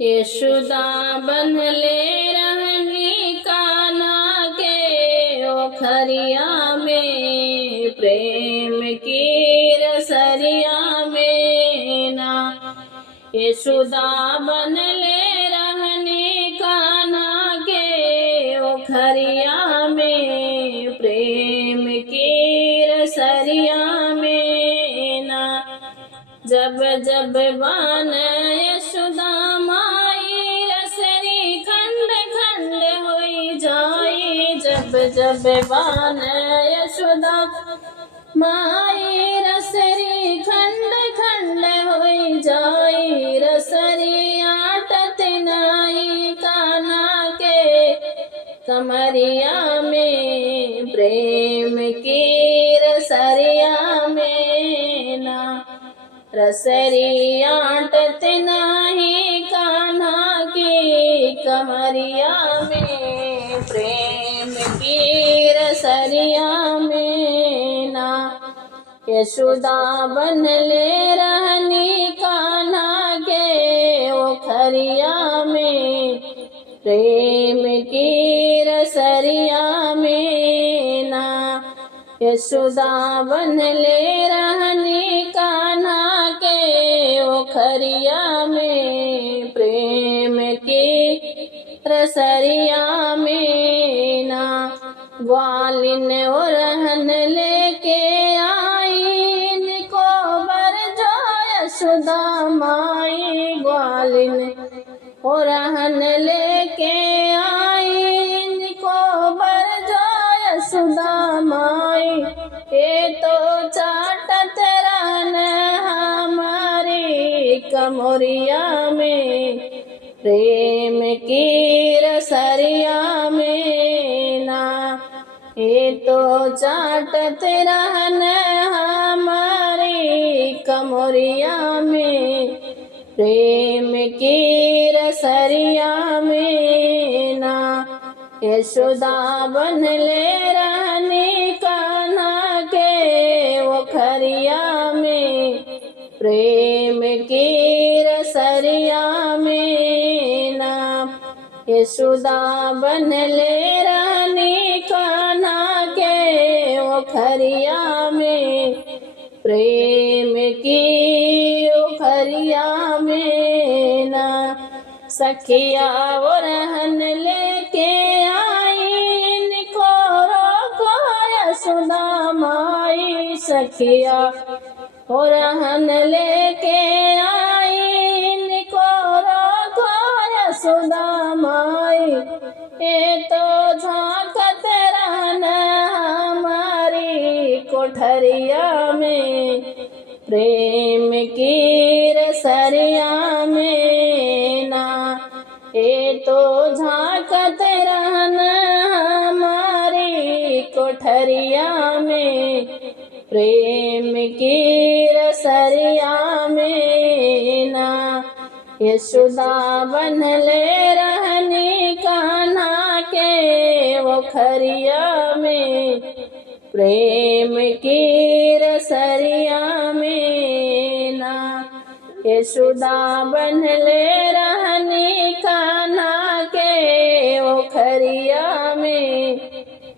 यशोदा बनले रहनी कान्हा के ओखरिया में, प्रेम की रसरिया में ना। यशोदा बनले रहनी कान्हा के ओखरिया में, प्रेम की रसरिया में ना। जब जब बान यशोदा माई रसरी खंड खंड होई जाई, जब जब बान यशोदा माई रसरी खंड खंड होई जाई, रसरी आटत नाई कान्हा के कमरिया में, प्रेम की रसरिया में ना। रसरी आटत नाही कान्हा की कमरिया में, प्रेम की रसरिया में ना। यशोदा बनले रहनी कान्हा के ओखरिया में, प्रेम की रसरिया में ना। यशोदा बनले रहनी कान्हा के ओखरिया में, प्रेम की रसरिया में ना। ग्वालिन ओरहन लेके आईन को बरजो यशोदा माई, ग्वालिन ओरहन लेके आईन को बरजो यशोदा माई। ये तो चाटत रहन हमारी कमरिया में, प्रेम की रसरिया में ना। ये तो चाटत रहन हमारी कमरिया में, प्रेम की रसरिया में ना। यशोदा बनले रहनी कान्हा के ओखरिया में, प्रेम की रसरिया में ना। यशोदा बनले रहनी कान्हा के ओखरिया में, प्रेम की ओखरिया में ना। सखिया ओरहन लेके आईन को रोको यशोदा माई, सखिया ओरहन लेके आईन को रोको यशोदा माई। ये तो झांकत रहन हमारी कोठरिया में, प्रेम की रसरिया में ना। ये तो झांकत रहन हमारी कोठरिया में, प्रेम की रसरिया में ना। यशोदा बनले रहनी कान्हा के ओखरिया में, प्रेम की रसरिया में ना। यशोदा बनले रहनी कान्हा के ओखरिया में,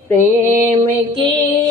प्रेम की